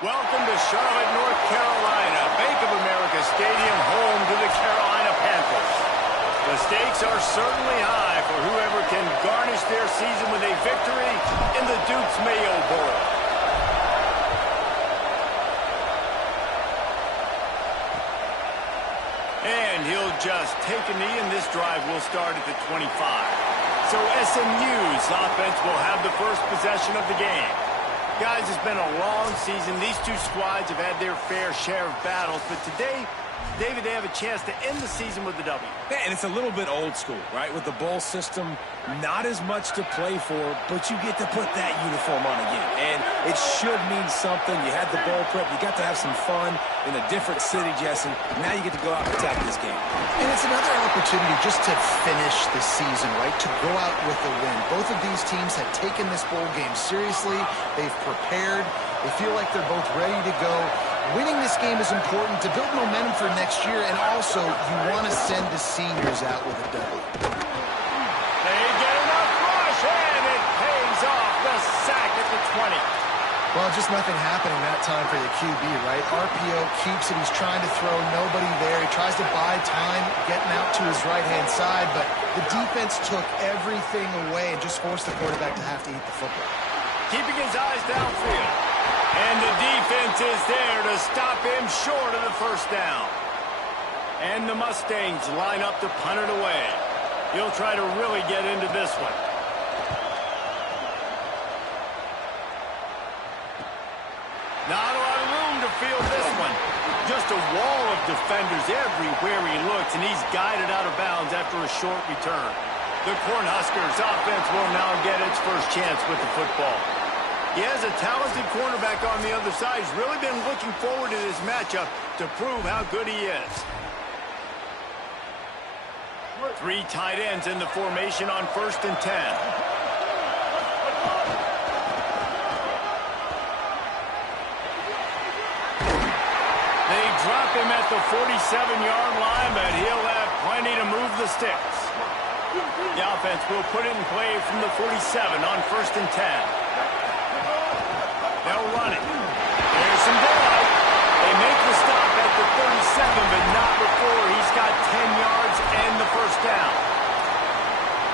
Welcome to Charlotte, North Carolina, Bank of America Stadium, home to the Carolina Panthers. The stakes are certainly high for whoever can garnish their season with a victory in the Duke's Mayo Bowl. And he'll just take a knee, and this drive will start at the 25. So SMU's offense will have the first possession of the game. Guys, it's been a long season. These two squads have had their fair share of battles, but today, David, they have a chance to end the season with a W. Yeah, and it's a little bit old school, right? With the bowl system, not as much to play for, but you get to put that uniform on again. And it should mean something. You had the bowl prep. You got to have some fun in a different city, Jesse. Now you get to go out and attack this game. And it's another opportunity just to finish the season, right? To go out with a win. Both of these teams have taken this bowl game seriously. They've prepared. They feel like they're both ready to go. Winning this game is important to build momentum for next year, and also you want to send the seniors out with a W. They get enough rush, and it pays off. The sack at the 20. Well, just nothing happening that time for the QB, right? RPO keeps it. He's trying to throw, nobody there. He tries to buy time, getting out to his right-hand side, but the defense took everything away and just forced the quarterback to have to eat the football. Keeping his eyes downfield. And the defense is there to stop him short of the first down. And the Mustangs line up to punt it away. He'll try to really get into this one. Not a lot of room to field this one. Just a wall of defenders everywhere he looks, and he's guided out of bounds after a short return. The Cornhuskers offense will now get its first chance with the football. He has a talented cornerback on the other side. He's really been looking forward to this matchup to prove how good he is. Three tight ends in the formation on 1st and 10. They drop him at the 47-yard line, but he'll have plenty to move the sticks. The offense will put it in play from the 47 on 1st and 10. They'll run it. There's some daylight. They make the stop at the 37, but not before he's got 10 yards and the first down.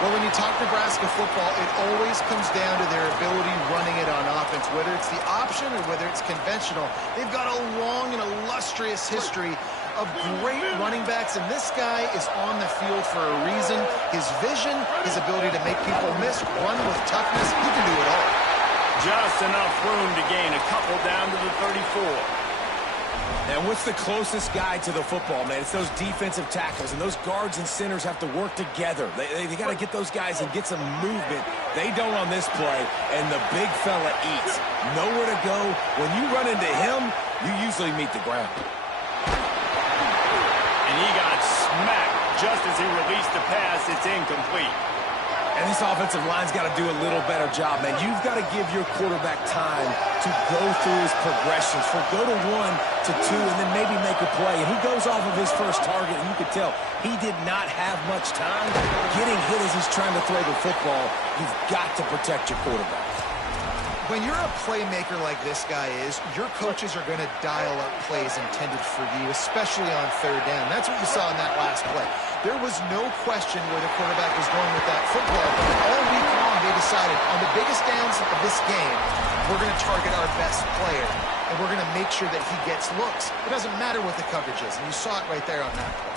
Well, when you talk Nebraska football, it always comes down to their ability running it on offense. Whether it's the option or whether it's conventional, they've got a long and illustrious history of great running backs, and this guy is on the field for a reason. His vision, his ability to make people miss, run with toughness, he can do it all. Just enough room to gain a couple down to the 34. And what's the closest guy to the football, man? It's those defensive tackles, and those guards and centers have to work together. They got to get those guys and get some movement. They don't on this play, and the big fella eats. Nowhere to go. When you run into him, you usually meet the ground. And he got smacked just as he released the pass. It's incomplete. And this offensive line's got to do a little better job, man. You've got to give your quarterback time to go through his progressions. For go to 1 to 2 and then maybe make a play. And he goes off of his first target, and you could tell he did not have much time getting hit as he's trying to throw the football. You've got to protect your quarterback. When you're a playmaker like this guy is, your coaches are going to dial up plays intended for you, especially on 3rd down. That's what you saw in that last play. There was no question where the quarterback was going with that football. All week long, they decided on the biggest downs of this game, we're going to target our best player, and we're going to make sure that he gets looks. It doesn't matter what the coverage is, and you saw it right there on that play.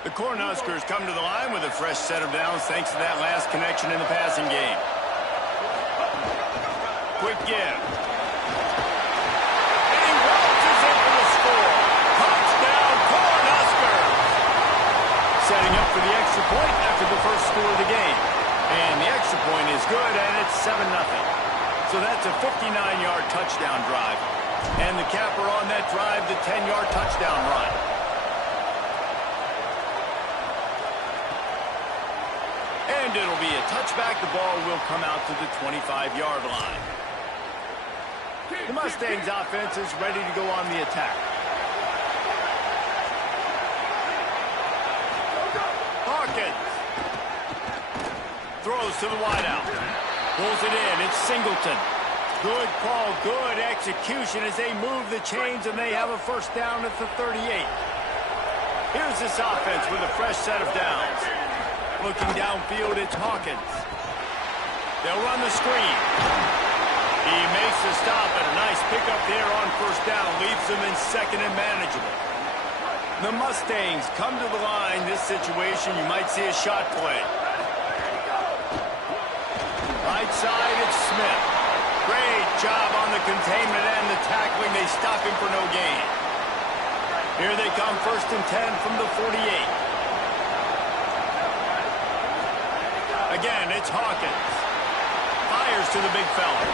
The Cornhuskers come to the line with a fresh set of downs thanks to that last connection in the passing game. Quick give. And he launches in for the score. Touchdown, Cornhuskers! Setting up for the extra point after the first score of the game. And the extra point is good, and it's 7-0. So that's a 59-yard touchdown drive. And the capper on that drive, the 10-yard touchdown run. And it'll be a touchback. The ball will come out to the 25-yard line. The Mustangs offense is ready to go on the attack. Hawkins throws to the wideout. Pulls it in. It's Singleton. Good call, good execution as they move the chains, and they have a first down at the 38. Here's this offense with a fresh set of downs. Looking downfield, it's Hawkins. They'll run the screen. He makes the stop, and a nice pickup there on first down. Leaves them in second and manageable. The Mustangs come to the line. This situation, you might see a shot play. Right side, it's Smith. Great job on the containment and the tackling. They stop him for no gain. Here they come, 1st and 10 from the 48. Again, it's Hawkins. Fires to the big fella.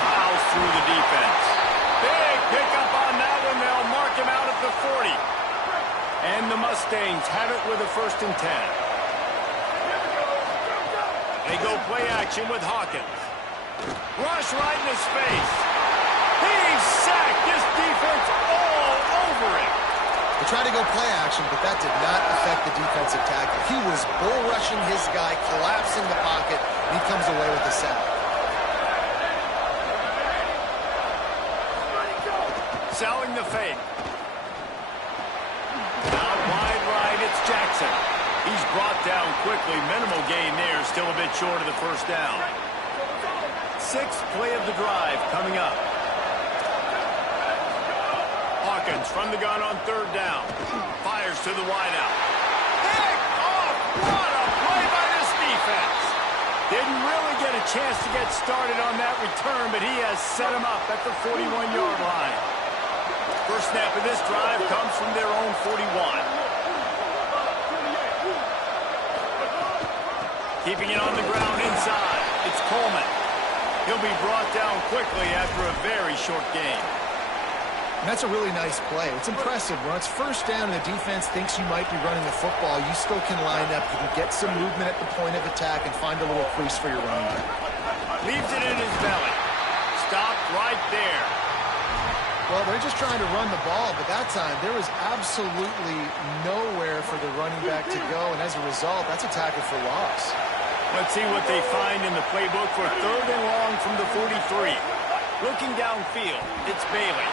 Plows through the defense. Big pickup on that one. They'll mark him out at the 40. And the Mustangs have it with a 1st and 10. They go play action with Hawkins. Rush right in his face. He's sacked. This defense all over him. They tried to go play action, but that did not affect the defensive tackle. He was bull rushing his guy, collapsing the pocket, and he comes away with a sack. Selling the fake. Out wide right, it's Jackson. He's brought down quickly. Minimal gain there, still a bit short of the first down. 6th play of the drive coming up. Hawkins from the gun on 3rd down. Fires to the wideout. Pick off! What a play by this defense! Didn't really get a chance to get started on that return, but he has set him up at the 41-yard line. First snap of this drive comes from their own 41. Keeping it on the ground inside. It's Coleman. He'll be brought down quickly after a very short game. And that's a really nice play. It's impressive. When it's 1st down and the defense thinks you might be running the football, you still can line up. You can get some movement at the point of attack and find a little crease for your running back. Leaves it in his belly. Stopped right there. Well, they're just trying to run the ball, but that time there was absolutely nowhere for the running back to go, and as a result, that's a tackle for loss. Let's see what they find in the playbook for 3rd and long from the 43. Looking downfield, it's Bailey.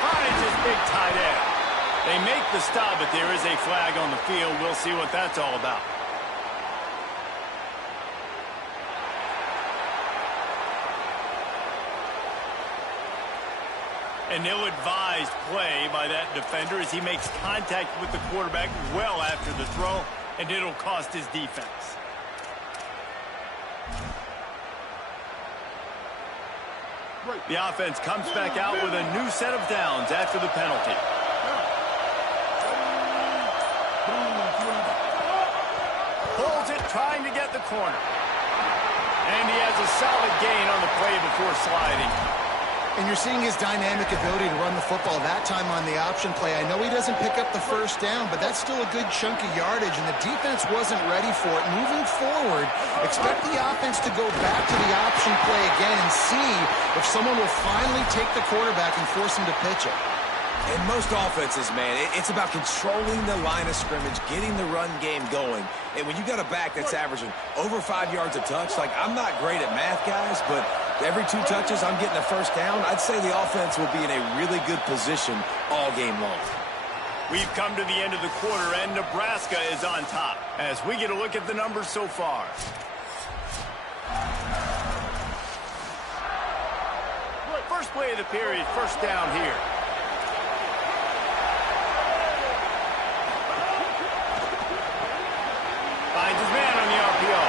Finds his big tight end. They make the stop, but there is a flag on the field. We'll see what that's all about. An ill-advised play by that defender as he makes contact with the quarterback well after the throw, and it'll cost his defense. The offense comes back out with a new set of downs after the penalty. Pulls it, trying to get the corner. And he has a solid gain on the play before sliding. And you're seeing his dynamic ability to run the football that time on the option play. I know he doesn't pick up the 1st down, but that's still a good chunk of yardage, and the defense wasn't ready for it. Moving forward, expect the offense to go back to the option play again and see if someone will finally take the quarterback and force him to pitch it. In most offenses, man, it's about controlling the line of scrimmage, getting the run game going. And when you got a back that's averaging over 5 yards a touch, like, I'm not great at math, guys, but every 2 touches I'm getting a first down, I'd say the offense will be in a really good position all game long. We've come to the end of the quarter, and Nebraska is on top as we get a look at the numbers so far. First play of the period, first down here. Finds his man on the RPO.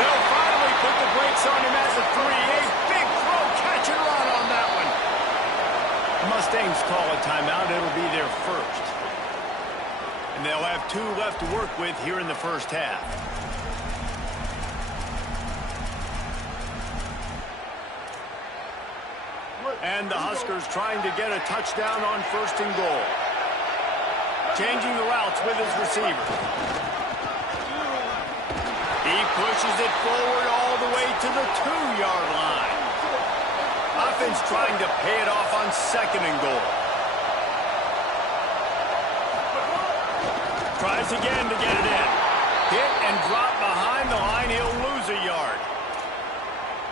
They'll finally put the brakes on him at the 3. A big throw, catch and run on that one. The Mustangs call a timeout. It'll be their first. And they'll have 2 left to work with here in the first half. And the Huskers trying to get a touchdown on 1st and goal. Changing the routes with his receiver. He pushes it forward all the way to the 2-yard line. Offense trying to pay it off on 2nd and goal. Tries again to get it in. Hit and drop behind the line. He'll lose a yard.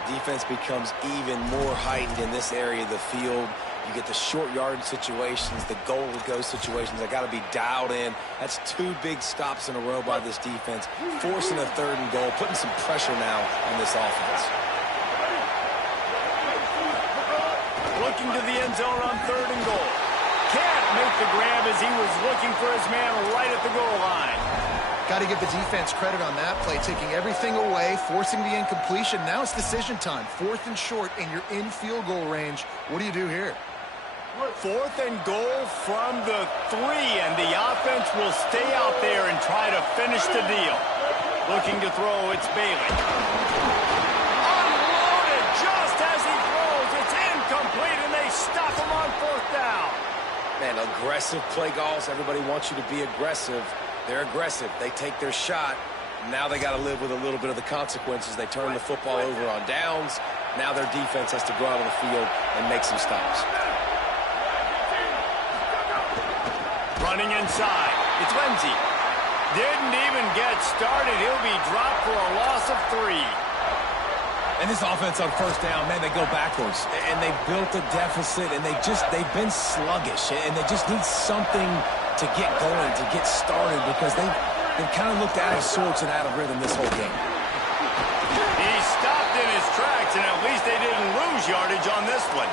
Defense becomes even more heightened in this area of the field. You get the short yardage situations, the goal-to-go situations. They got to be dialed in. That's 2 big stops in a row by this defense, forcing a 3rd and goal, putting some pressure now on this offense. Looking to the end zone on 3rd and goal. Can't make the grab as he was looking for his man right at the goal line. Got to give the defense credit on that play, taking everything away, forcing the incompletion. Now it's decision time. 4th and short, and you're in field goal range. What do you do here? 4th and goal from the 3, and the offense will stay out there and try to finish the deal. Looking to throw, it's Bailey. Unloaded just as he throws. It's incomplete, and they stop him on 4th down. Man, aggressive play calls. Everybody wants you to be aggressive. They're aggressive. They take their shot. Now they got to live with a little bit of the consequences. They turn the football over on downs. Now their defense has to go out on the field and make some stops. Running inside. It's Lindsey. Didn't even get started. He'll be dropped for a loss of 3. And this offense on 1st down, man, they go backwards. And they built a deficit, and they've been sluggish. And they just need something to get going, to get started, because they've kind of looked out of sorts and out of rhythm this whole game. He stopped in his tracks, and at least they didn't lose yardage on this one.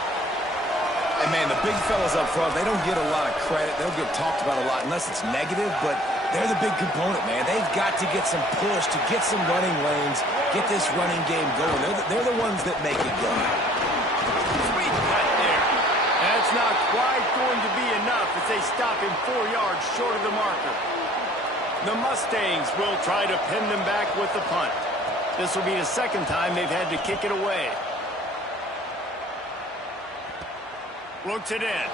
And, man, the big fellas up front, they don't get a lot of credit. They don't get talked about a lot unless it's negative, but they're the big component, man. They've got to get some push, to get some running lanes, get this running game going. They're the ones that make it go. Sweet cut there. That's not quite going to be enough as they stop him 4 yards short of the marker. The Mustangs will try to pin them back with the punt. This will be the 2nd time they've had to kick it away. Looks it in.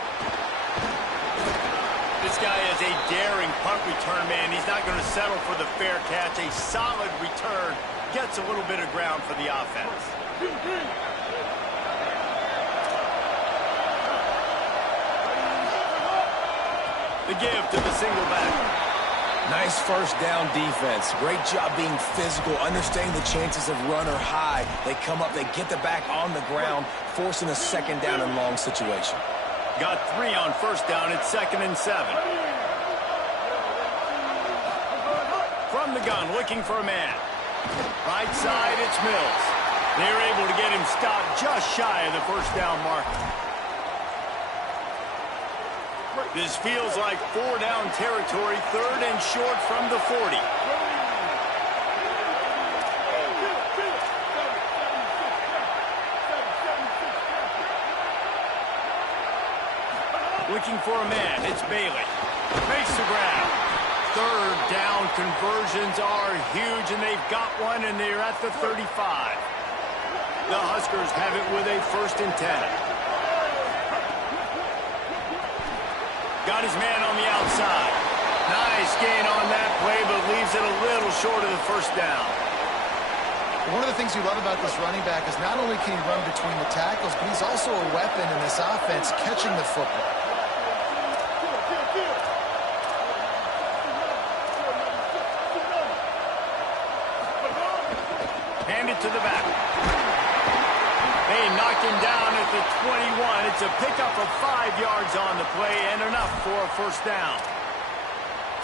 This guy is a daring punt return man. He's not going to settle for the fair catch. A solid return gets a little bit of ground for the offense. The give to the single back. Nice 1st down defense. Great job being physical, understanding the chances of run are high. They come up, they get the back on the ground, forcing a 2nd down and long situation. Got 3 on 1st down. It's 2nd and 7. From the gun, looking for a man. Right side, it's Mills. They're able to get him stopped just shy of the 1st down marker. This feels like 4 down territory, 3rd and short from the 40. Looking for a man, it's Bailey. Makes the grab. 3rd down conversions are huge, and they've got one, and they're at the 35. The Huskers have it with a 1st and 10. Got his man on the outside. Nice gain on that play, but leaves it a little short of the 1st down. One of the things you love about this running back is not only can he run between the tackles, but he's also a weapon in this offense catching the football. Hand it to the back. They knock him down at the 21. It's a pickup of 5 yards on the play and enough for a 1st down.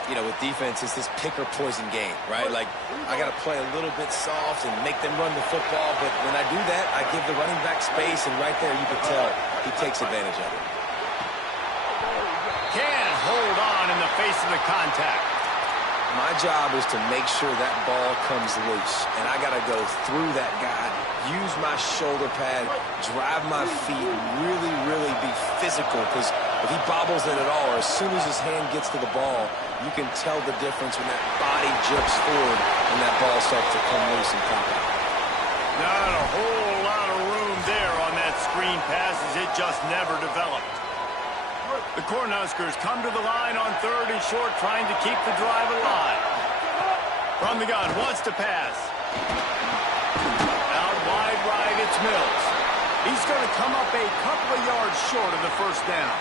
You know, with defense, it's this pick-or-poison game, right? Like, I got to play a little bit soft and make them run the football, but when I do that, I give the running back space, and right there you can tell he takes advantage of it. Can't hold on in the face of the contact. My job is to make sure that ball comes loose, and I got to go through that guy, use my shoulder pad, drive my feet, really, really be physical, because if he bobbles it at all, or as soon as his hand gets to the ball, you can tell the difference when that body jerks forward and that ball starts to come loose and pop out. Not a whole lot of room there on that screen pass as it just never developed. The Cornhuskers come to the line on 3rd and short, trying to keep the drive alive. From the gun, wants to pass. Out wide right, it's Mills. He's going to come up a couple of yards short of the 1st down.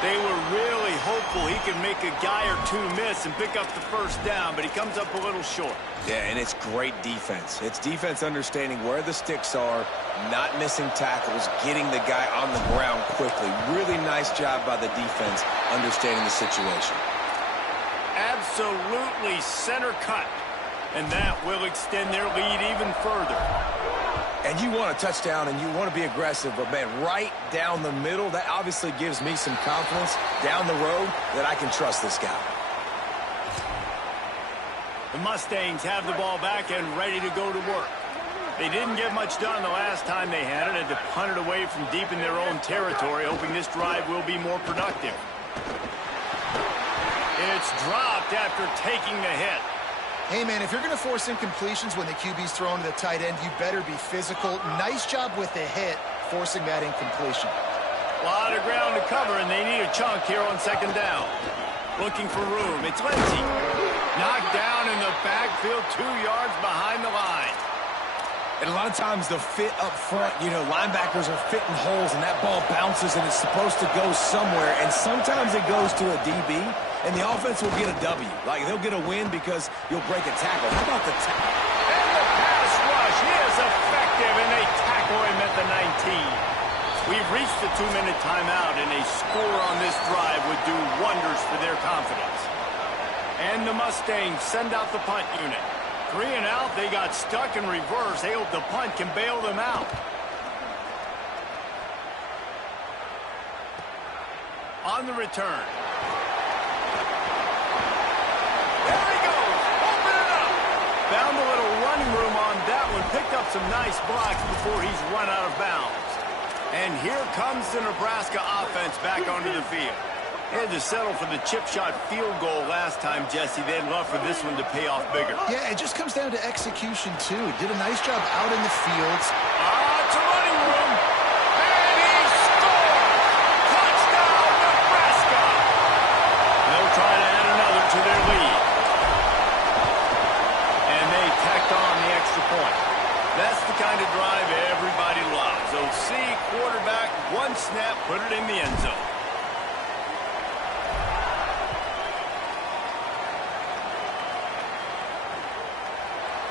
They were really hopeful he could make a guy or two miss and pick up the first down, but he comes up a little short. Yeah, and it's great defense. It's defense understanding where the sticks are, not missing tackles, getting the guy on the ground quickly. Really nice job by the defense understanding the situation. Absolutely center cut. And that will extend their lead even further. And you want a touchdown and you want to be aggressive, but, man, right down the middle, that obviously gives me some confidence down the road that I can trust this guy. The Mustangs have the ball back and ready to go to work. They didn't get much done the last time they had it, and to punt it away from deep in their own territory, hoping this drive will be more productive. It's dropped after taking the hit. Hey, man, if you're going to force incompletions when the QB's thrown to the tight end, you better be physical. Nice job with the hit, forcing that incompletion. A lot of ground to cover, and they need a chunk here on second down. Looking for room. It's Lindsey. Knocked down in the backfield, 2 yards behind the line. And a lot of times the fit up front, you know, linebackers are fitting holes, and that ball bounces, and it's supposed to go somewhere. And sometimes it goes to a DB, and the offense will get a W. Like, they'll get a win because you'll break a tackle. How about the tackle? And the pass rush is effective, and they tackle him at the 19. We've reached the 2-minute timeout, and a score on this drive would do wonders for their confidence. And the Mustangs send out the punt unit. 3 and out, they got stuck in reverse. They hope the punt can bail them out. On the return. There he goes. Open it up. Found a little running room on that one. Picked up some nice blocks before he's run out of bounds. And here comes the Nebraska offense back onto the field. They had to settle for the chip shot field goal last time, Jesse. They'd love for this one to pay off bigger. Yeah, it just comes down to execution, too. Did a nice job out in the fields. It's a running room. And he scores! Touchdown, Nebraska! They'll try to add another to their lead. And they tacked on the extra point. That's the kind of drive everybody loves. OC, quarterback, one snap, put it in the end zone.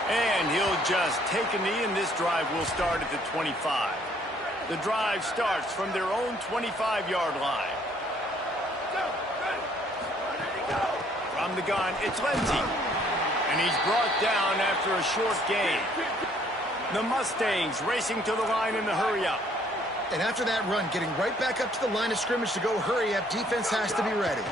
And he'll just take a knee, and this drive will start at the 25. The drive starts from their own 25-yard line. From the gun, it's Lindsey. And he's brought down after a short gain. The Mustangs racing to the line in the hurry-up. And after that run, getting right back up to the line of scrimmage to go hurry up, defense has to be ready.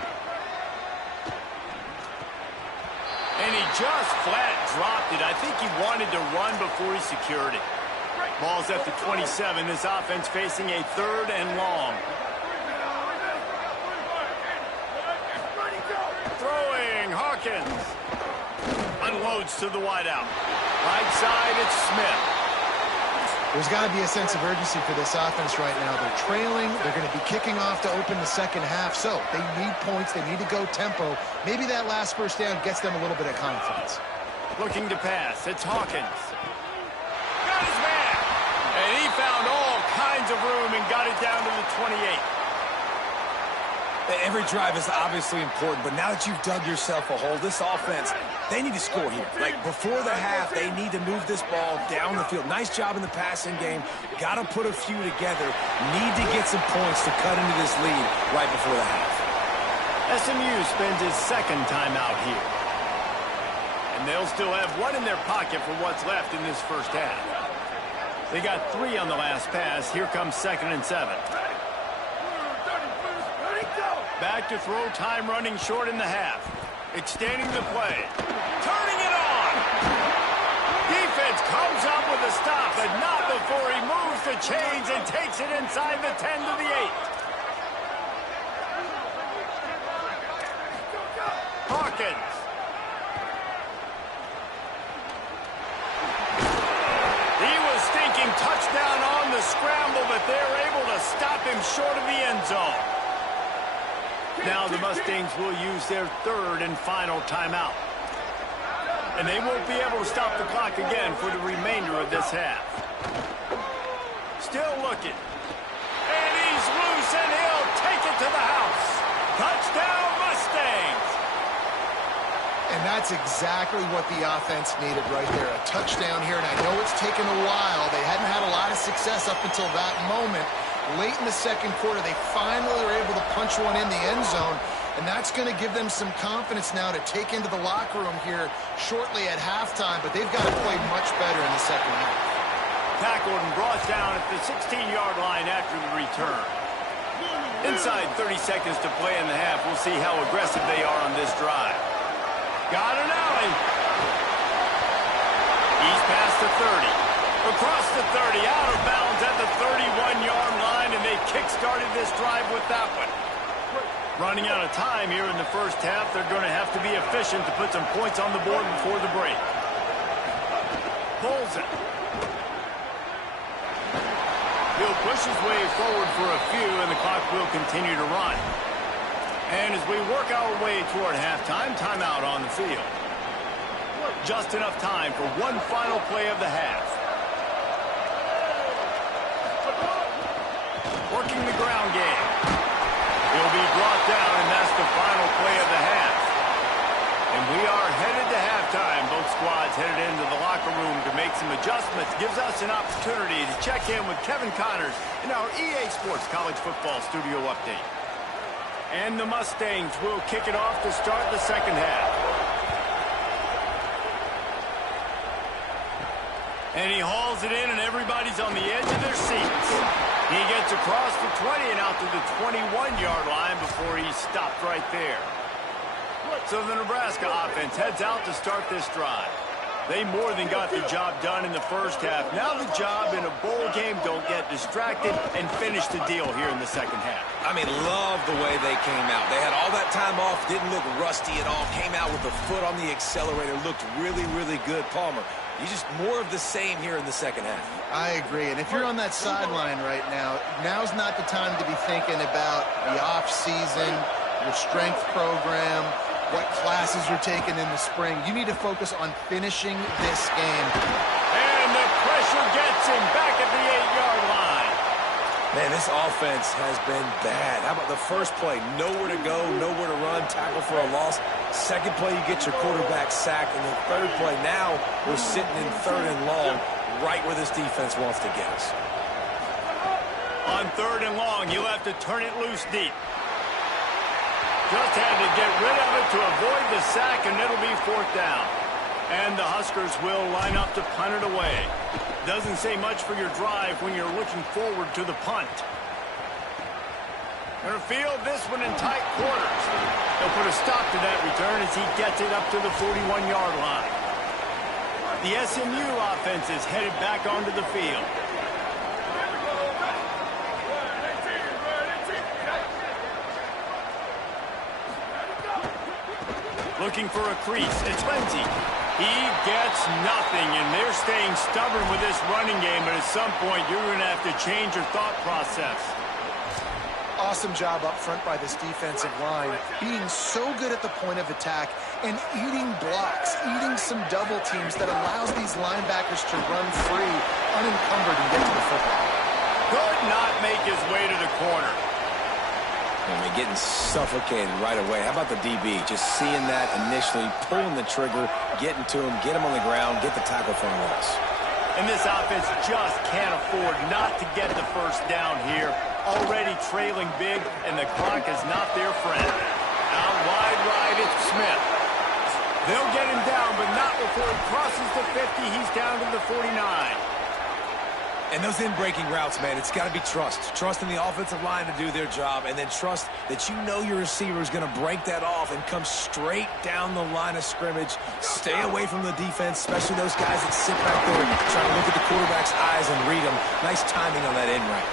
And he just flat dropped it. I think he wanted to run before he secured it. Ball's at the 27. This offense facing a 3rd and long. Throwing, Hawkins. Unloads to the wideout. Right side, it's Smith. There's got to be a sense of urgency for this offense right now. They're trailing. They're going to be kicking off to open the second half. So they need points. They need to go tempo. Maybe that last first down gets them a little bit of confidence. Looking to pass. It's Hawkins. Got his man. And he found all kinds of room and got it down to the 28. Every drive is obviously important, but now that you've dug yourself a hole, this offense, they need to score here. Like, before the half, they need to move this ball down the field. Nice job in the passing game. Got to put a few together. Need to get some points to cut into this lead right before the half. SMU spends his second time out here. And they'll still have one in their pocket for what's left in this first half. They got 3 on the last pass. Here comes 2nd and 7. Back to throw, time running short in the half. Extending the play. Turning it on. Defense comes up with a stop, but not before he moves the chains and takes it inside the 10 to the 8. Hawkins. He was thinking touchdown on the scramble, but they're able to stop him short of the end zone. Now the Mustangs will use their 3rd and final timeout. And they won't be able to stop the clock again for the remainder of this half. Still looking. And he's loose, and he'll take it to the house. Touchdown, Mustangs! And that's exactly what the offense needed right there. A touchdown here, and I know it's taken a while. They hadn't had a lot of success up until that moment. Late in the second quarter, they finally were able to punch one in the end zone, and that's going to give them some confidence now to take into the locker room here shortly at halftime, but they've got to play much better in the second half. Tackled and brought down at the 16-yard line after the return. Inside 30 seconds to play in the half. We'll see how aggressive they are on this drive. Got an alley. He's past the 30. Across the 30, out of bounds at the 31-yard line, and they kick-started this drive with that one. Running out of time here in the first half. They're going to have to be efficient to put some points on the board before the break. Pulls it. He'll push his way forward for a few, and the clock will continue to run. And as we work our way toward halftime, timeout on the field. Just enough time for one final play of the half. Working the ground game. He'll be brought down, and that's the final play of the half. And we are headed to halftime. Both squads headed into the locker room to make some adjustments. Gives us an opportunity to check in with Kevin Connors in our EA Sports College Football Studio Update. And the Mustangs will kick it off to start the second half. And he hauls it in, and everybody's on the edge of their seats. He gets across the 20 and out to the 21-yard line before he's stopped right there. So the Nebraska offense heads out to start this drive. They more than got the job done in the first half. Now the job in a bowl game, don't get distracted, and finish the deal here in the second half. I mean, love the way they came out. They had all that time off, didn't look rusty at all, came out with the foot on the accelerator, looked really, really good. Palmer, you just more of the same here in the second half. I agree, and if you're on that sideline right now, now's not the time to be thinking about the off-season, your strength program, what classes you're taking in the spring. You need to focus on finishing this game. And the pressure gets him back at the 8-yard line. Man, this offense has been bad. How about the first play? Nowhere to go, nowhere to run, tackle for a loss. Second play, you get your quarterback sacked. And the third play, now we're sitting in third and long, right where this defense wants to get us. On third and long, you'll have to turn it loose deep. Just had to get rid of it to avoid the sack, and it'll be fourth down. And the Huskers will line up to punt it away. Doesn't say much for your drive when you're looking forward to the punt. Gonna field this one in tight quarters. They'll put a stop to that return as he gets it up to the 41-yard line. The SMU offense is headed back onto the field. Looking for a crease. It's Lindsey. He gets nothing, and they're staying stubborn with this running game, but at some point you're going to have to change your thought process. Awesome job up front by this defensive line, being so good at the point of attack and eating blocks, eating some double teams that allows these linebackers to run free, unencumbered, and get to the football. Could not make his way to the corner. I mean, getting suffocated right away. How about the DB? Just seeing that initially, pulling the trigger, getting to him, get him on the ground, get the tackle for a loss. And this offense just can't afford not to get the first down here. Already trailing big, and the clock is not their friend. Out wide right, it's Smith. They'll get him down, but not before he crosses the 50. He's down to the 49. And those in-breaking routes, man, it's got to be trust. Trust in the offensive line to do their job, and then trust that you know your receiver is going to break that off and come straight down the line of scrimmage. Stay away from the defense, especially those guys that sit back there trying to look at the quarterback's eyes and read them. Nice timing on that in route.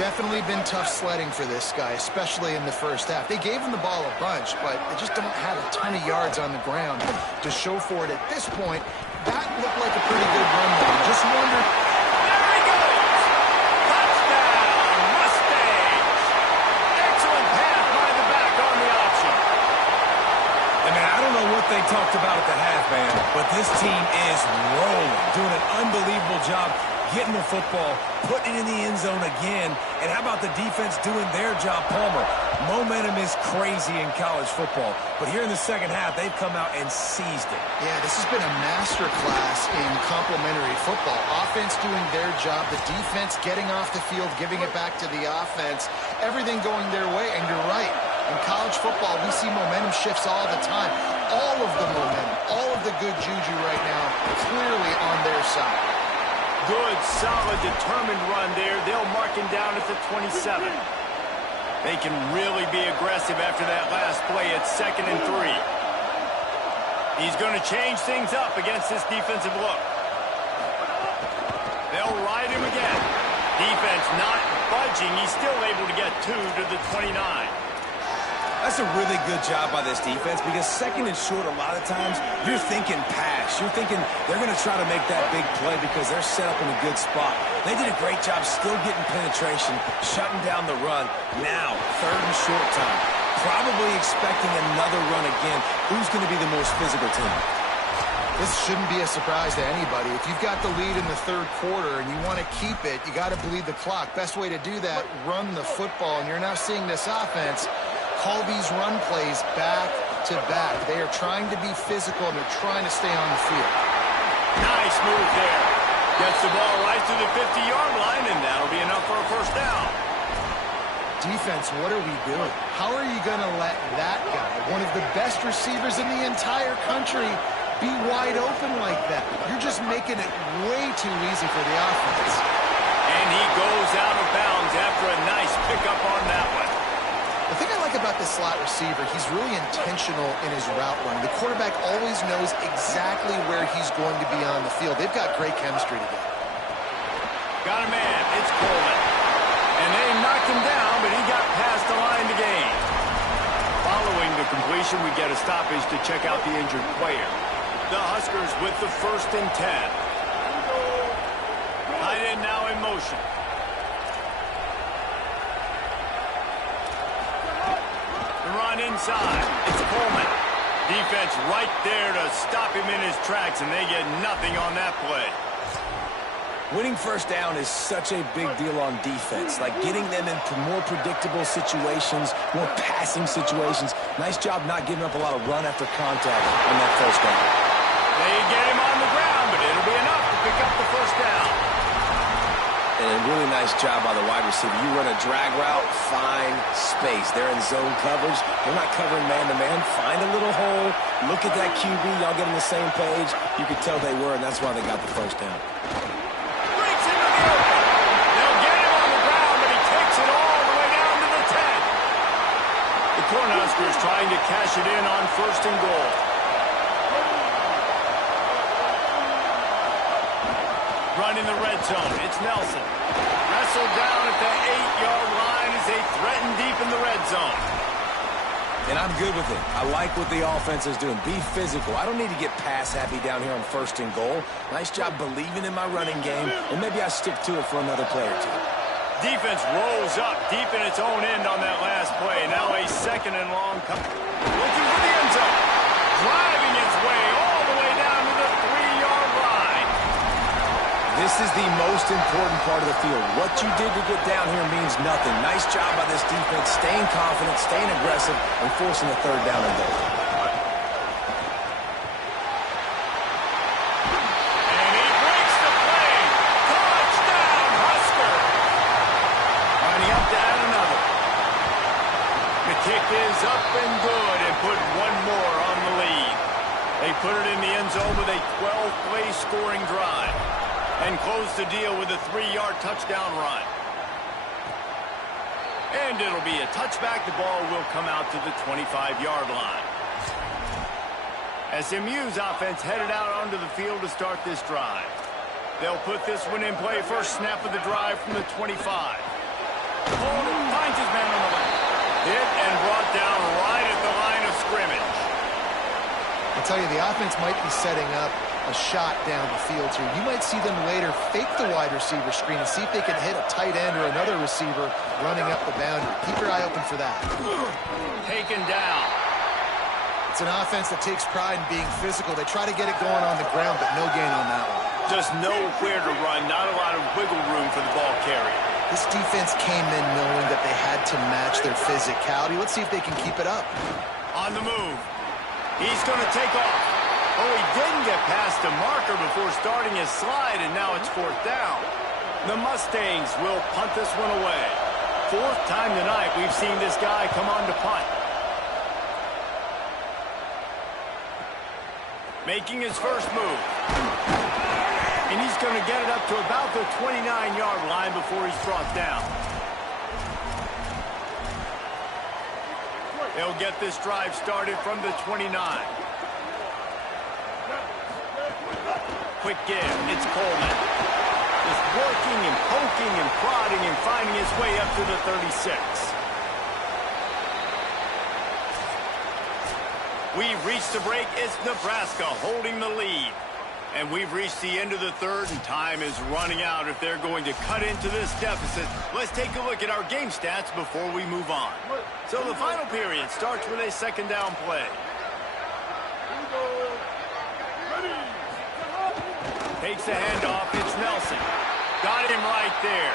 Definitely been tough sledding for this guy, especially in the first half. They gave him the ball a bunch, but they just don't have a ton of yards on the ground to show for it at this point. That looked like a pretty good run, though. Just wonder... They talked about at the half, man, but this team is rolling, doing an unbelievable job getting the football, putting it in the end zone again. And how about the defense doing their job, Palmer? Momentum is crazy in college football. But here in the second half, they've come out and seized it. Yeah, this has been a masterclass in complementary football. Offense doing their job, the defense getting off the field, giving it back to the offense, everything going their way. And you're right, in college football, we see momentum shifts all the time. All of the momentum, all of the good juju right now, clearly on their side. Good, solid, determined run there. They'll mark him down at the 27. They can really be aggressive after that last play at 2nd and 3. He's going to change things up against this defensive look. They'll ride him again. Defense not budging. He's still able to get 2 to the 29. That's a really good job by this defense because 2nd and short, a lot of times, you're thinking pass. You're thinking they're going to try to make that big play because they're set up in a good spot. They did a great job still getting penetration, shutting down the run. Now, 3rd and short time. Probably expecting another run again. Who's going to be the most physical team? This shouldn't be a surprise to anybody. If you've got the lead in the 3rd quarter and you want to keep it, you got to bleed the clock. Best way to do that, run the football. And you're now seeing this offense call these run plays back to back. They are trying to be physical, and they're trying to stay on the field. Nice move there. Gets the ball right to the 50-yard line, and that'll be enough for a first down. Defense, what are we doing? How are you going to let that guy, one of the best receivers in the entire country, be wide open like that? You're just making it way too easy for the offense. And he goes out of bounds after a nice pickup on that one. The thing I like about this slot receiver, he's really intentional in his route running. The quarterback always knows exactly where he's going to be on the field. They've got great chemistry together. Got a man. It's Coleman. And they knocked him down, but he got past the line to gain. Following the completion, we get a stoppage to check out the injured player. The Huskers with the 1st and 10. Tight end now in motion. Run inside. It's Coleman. Defense right there to stop him in his tracks, and they get nothing on that play. Winning first down is such a big deal on defense, like getting them in more predictable situations, more passing situations. Nice job not giving up a lot of run after contact on that first down. They get him on the ground, but it'll be enough to pick up the first down. And a really nice job by the wide receiver. You run a drag route, find space. They're in zone coverage. They're not covering man-to-man. Find a little hole. Look at that QB. Y'all get on the same page. You could tell they were, and that's why they got the first down. Breaks into the open. They'll get him on the ground, but he takes it all the way down to the 10. The Cornhuskers trying to cash it in on 1st and goal. Run in the red zone. It's Nelson. Wrestled down at the 8-yard line as they threaten deep in the red zone. And I'm good with it. I like what the offense is doing. Be physical. I don't need to get pass happy down here on 1st and goal. Nice job believing in my running game, and maybe I stick to it for another play or two. Defense rolls up deep in its own end on that last play. Now a 2nd and long. Looking for the end zone. Driving its way all the way down to the 3-yard line. This is the most important part of the field. What you did to get down here means nothing. Nice job by this defense, staying confident, staying aggressive, and forcing a 3rd down and goal. And he breaks the play. Touchdown, Husker. Lining up to add another. The kick is up and good and put one more on the lead. They put it in the end zone with a 12-play scoring drive. And close the deal with a 3-yard touchdown run. And it'll be a touchback. The ball will come out to the 25-yard line. SMU's offense headed out onto the field to start this drive. They'll put this one in play. First snap of the drive from the 25. Holden finds his man on the left. Hit and brought down right at the line of scrimmage. I'll tell you, the offense might be setting up a shot down the field here. You might see them later fake the wide receiver screen and see if they can hit a tight end or another receiver running up the boundary. Keep your eye open for that. Taken down. It's an offense that takes pride in being physical. They try to get it going on the ground, but no gain on that one. Just nowhere to run. Not a lot of wiggle room for the ball carrier. This defense came in knowing that they had to match their physicality. Let's see if they can keep it up. On the move. He's going to take off. Oh, he didn't get past the marker before starting his slide, and now it's 4th down. The Mustangs will punt this one away. 4th time tonight we've seen this guy come on to punt. Making his first move. And he's going to get it up to about the 29-yard line before he's brought down. They'll get this drive started from the 29. Quick give. It's Coleman. Just working and poking and prodding and finding his way up to the 36. We've reached the break. It's Nebraska holding the lead. And we've reached the end of the 3rd, and time is running out if they're going to cut into this deficit. Let's take a look at our game stats before we move on. So the final period starts with a 2nd down play. Takes the handoff. It's Nelson. Got him right there.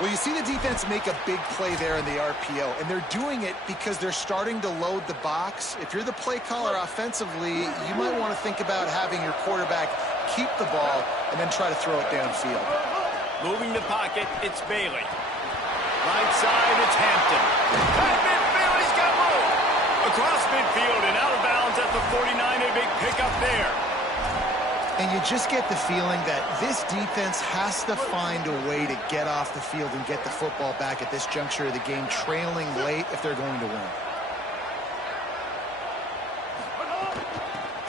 Well, you see the defense make a big play there in the RPO, and they're doing it because they're starting to load the box. If you're the play caller offensively, you might want to think about having your quarterback keep the ball and then try to throw it downfield. Moving the pocket, it's Bailey. Right side, it's Hampton. At midfield, he's got room. Across midfield and out of bounds at the 49, a big pickup there. And you just get the feeling that this defense has to find a way to get off the field and get the football back at this juncture of the game, trailing late if they're going to win.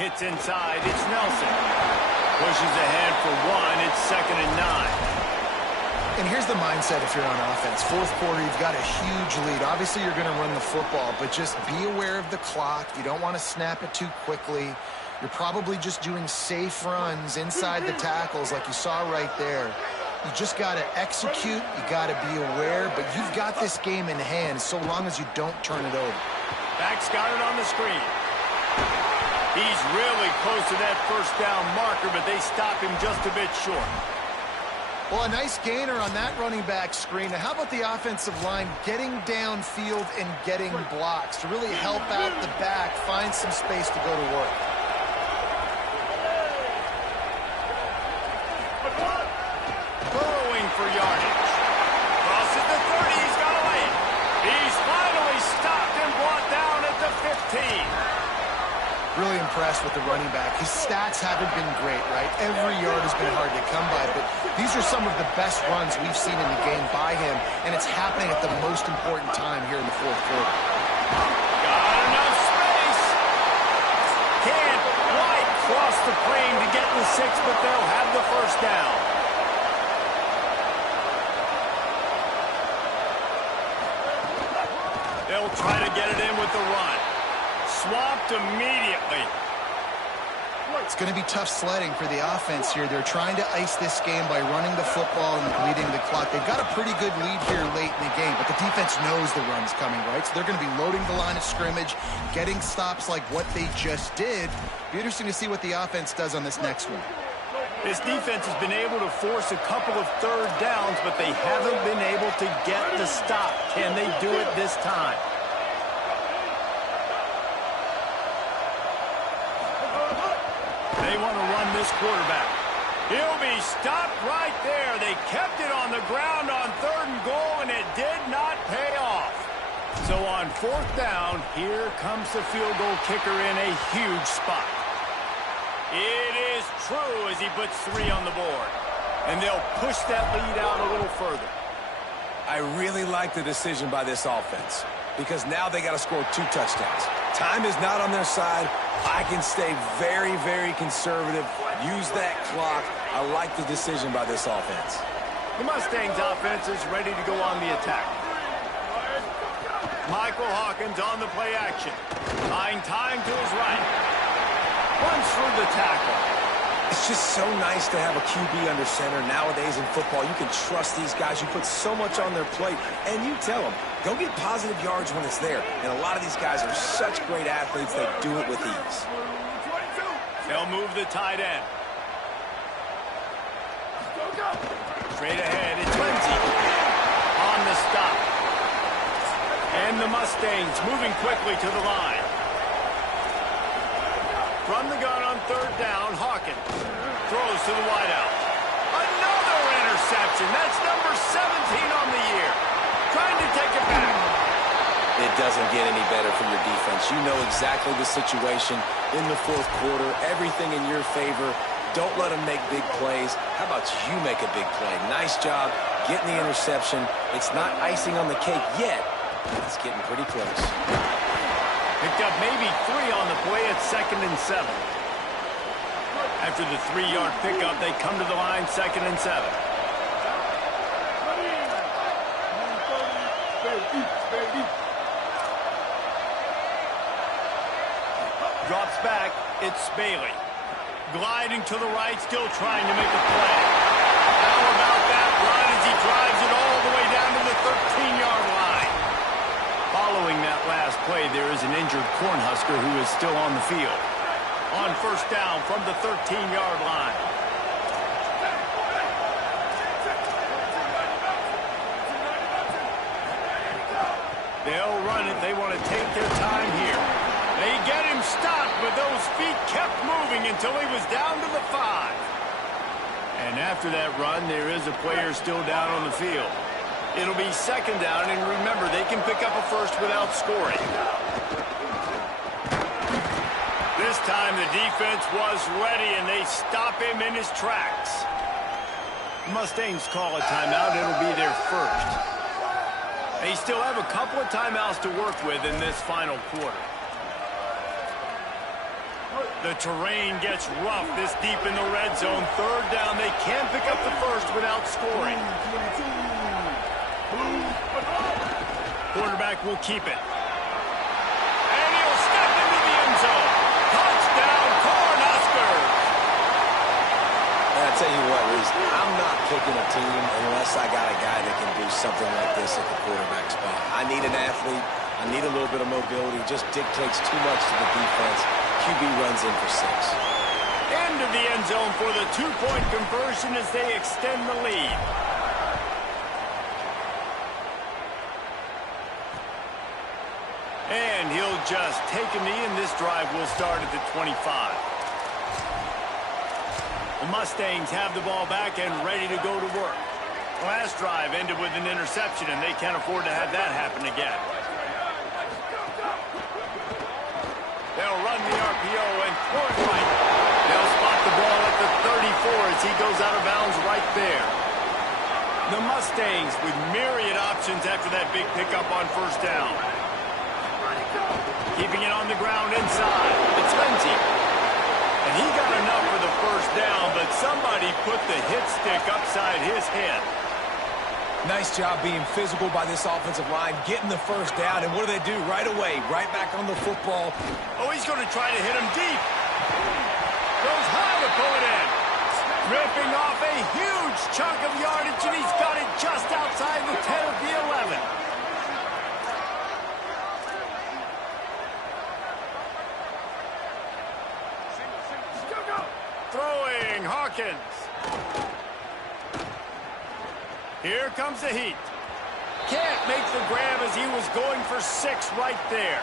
Hits inside, it's Nelson. Pushes ahead for 1, it's 2nd and 9. And here's the mindset if you're on offense. 4th quarter, you've got a huge lead. Obviously, you're going to run the football, but just be aware of the clock. You don't want to snap it too quickly. You're probably just doing safe runs inside the tackles like you saw right there. You just got to execute. You got to be aware, but you've got this game in hand so long as you don't turn it over. Back's got it on the screen. He's really close to that 1st down marker, but they stop him just a bit short. Well, a nice gainer on that running back screen. Now, how about the offensive line getting downfield and getting blocks to really help out the back, find some space to go to work? For yardage. Crosses the 30, he's got away. He's finally stopped and brought down at the 15. Really impressed with the running back. His stats haven't been great, right? Every yard has been hard to come by, but these are some of the best runs we've seen in the game by him, and it's happening at the most important time here in the 4th quarter. Got enough space. Can't quite cross the plane to get the 6, but they'll have the 1st down. They'll try to get it in with the run. Swamped immediately. It's going to be tough sledding for the offense here. They're trying to ice this game by running the football and bleeding the clock. They've got a pretty good lead here late in the game, but the defense knows the run's coming, right? So they're going to be loading the line of scrimmage, getting stops like what they just did. Be interesting to see what the offense does on this next one. This defense has been able to force a couple of 3rd downs, but they haven't been able to get the stop. Can they do it this time? They want to run this quarterback. He'll be stopped right there. They kept it on the ground on 3rd and goal, and it did not pay off. So on 4th down, here comes the field goal kicker in a huge spot. It is true as he puts 3 on the board. And they'll push that lead out a little further. I really like the decision by this offense because now they got to score 2 touchdowns. Time is not on their side. I can stay very, very conservative, use that clock. I like the decision by this offense. The Mustangs offense is ready to go on the attack. Michael Hawkins on the play action. Buying time to his right. Runs through the tackle. It's just so nice to have a QB under center nowadays in football. You can trust these guys. You put so much on their plate, and you tell them, go get positive yards when it's there. And a lot of these guys are such great athletes, they do it with ease. They'll move the tight end. Straight ahead, it's Lindsey on the stop. And the Mustangs moving quickly to the line. From the gun on third down, Hawkins throws to the wideout. Another interception. That's number 17 on the year. Trying to take it back. It doesn't get any better for your defense. You know exactly the situation in the fourth quarter. Everything in your favor. Don't let them make big plays. How about you make a big play? Nice job getting the interception. It's not icing on the cake yet. It's getting pretty close. Picked up maybe 3 on the play at 2nd and 7. After the 3-yard pickup, they come to the line 2nd and 7. Drops back, it's Bailey. Gliding to the right, still trying to make a play. How about that run as he drives it all the way down to the 13-yard line? Following that last play, there is an injured Cornhusker who is still on the field. On first down from the 13-yard line. They'll run it. They want to take their time here. They get him stopped, but those feet kept moving until he was down to the 5. And after that run, there is a player still down on the field. It'll be 2nd down, and remember, they can pick up a first without scoring. This time, the defense was ready, and they stop him in his tracks. Mustangs call a timeout. It'll be their first. They still have a couple of timeouts to work with in this final quarter. The terrain gets rough this deep in the red zone. 3rd down, they can't pick up the first without scoring. Quarterback will keep it. And he'll step into the end zone. Touchdown, Cornhuskers! And I tell you what, Reese, I'm not picking a team unless I got a guy that can do something like this at the quarterback spot. I need an athlete. I need a little bit of mobility. It just dictates too much to the defense. QB runs in for 6. Into the end zone for the 2-point conversion as they extend the lead. And he'll just take a knee, and this drive will start at the 25. The Mustangs have the ball back and ready to go to work. Last drive ended with an interception, and they can't afford to have that happen again. They'll run the RPO and throw it right. They'll spot the ball at the 34 as he goes out of bounds right there. The Mustangs with myriad options after that big pickup on first down. Keeping it on the ground inside. It's Lindsey. And he got enough for the first down, but somebody put the hit stick upside his head. Nice job being physical by this offensive line, getting the first down, and what do they do right away? Right back on the football. Oh, he's going to try to hit him deep. Goes high to pull it in. Ripping off a huge chunk of yardage, and he's got it just outside the 10 of the 11. Throwing, Hawkins. Here comes the heat. Can't make the grab as he was going for 6 right there.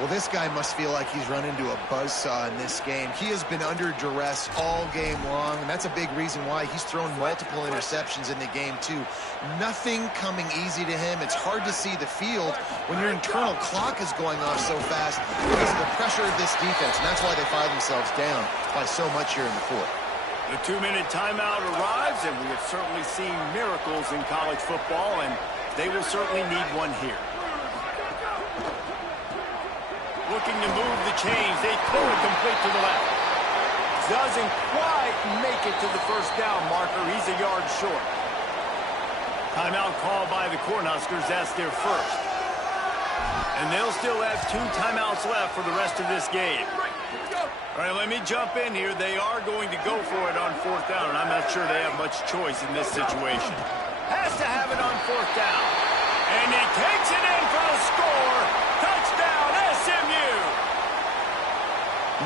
Well, this guy must feel like he's run into a buzzsaw in this game. He has been under duress all game long, and that's a big reason why he's thrown multiple interceptions in the game, too. Nothing coming easy to him. It's hard to see the field when your internal clock is going off so fast because of the pressure of this defense, and that's why they find themselves down by so much here in the fourth. The 2-minute timeout arrives, and we have certainly seen miracles in college football, and they will certainly need one here. Looking to move the chains. They throw it complete to the left. Doesn't quite make it to the first down marker. He's a yard short. Timeout called by the Cornhuskers. That's their first. And they'll still have 2 timeouts left for the rest of this game. All right, let me jump in here. They are going to go for it on 4th down, and I'm not sure they have much choice in this situation. Has to have it on 4th down. And he takes it in for the score. Touchdown, SMU.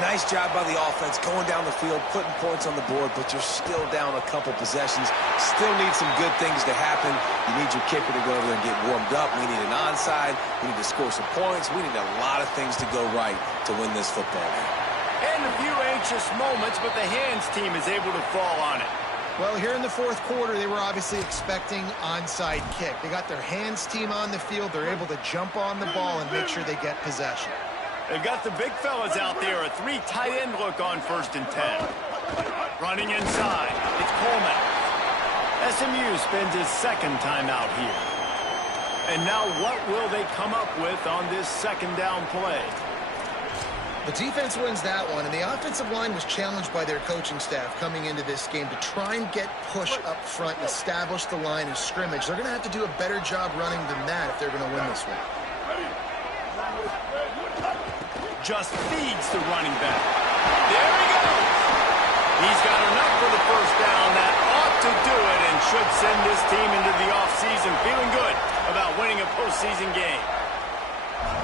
Nice job by the offense going down the field, putting points on the board, but you're still down a couple possessions. Still need some good things to happen. You need your kicker to go over there and get warmed up. We need an onside. We need to score some points. We need a lot of things to go right to win this football game. And a few anxious moments, but the hands team is able to fall on it. Well, here in the fourth quarter, they were obviously expecting onside kick. They got their hands team on the field. They're able to jump on the ball and make sure they get possession. They've got the big fellas out there, a 3 tight end look on 1st and 10. Running inside, it's Coleman. SMU spends his second time out here. And now what will they come up with on this second down play? The defense wins that one, and the offensive line was challenged by their coaching staff coming into this game to try and get push up front and establish the line of scrimmage. They're going to have to do a better job running than that if they're going to win this one. Just feeds the running back. There he goes. He's got enough for the first down. That ought to do it and should send this team into the offseason feeling good about winning a postseason game.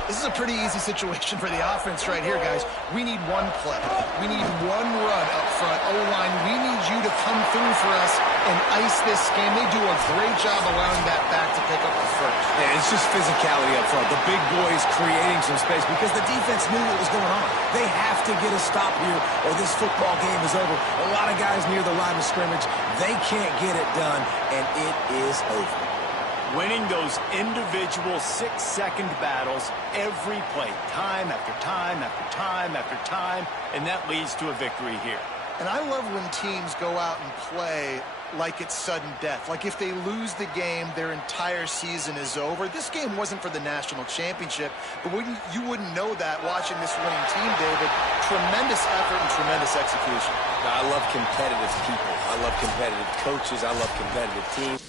This is a pretty easy situation for the offense right here, guys. We need one play. We need one run up front. O-line, we need you to come through for us and ice this game. They do a great job allowing that back to pick up the first. Yeah, it's just physicality up front. The big boys creating some space because the defense knew what was going on. They have to get a stop here or this football game is over. A lot of guys near the line of scrimmage, they can't get it done, and it is over. Winning those individual 6-second battles every play, time after time after time after time, and that leads to a victory here. And I love when teams go out and play like it's sudden death. Like if they lose the game, their entire season is over. This game wasn't for the national championship, but you wouldn't know that watching this winning team, David. Tremendous effort and tremendous execution. I love competitive people. I love competitive coaches. I love competitive teams.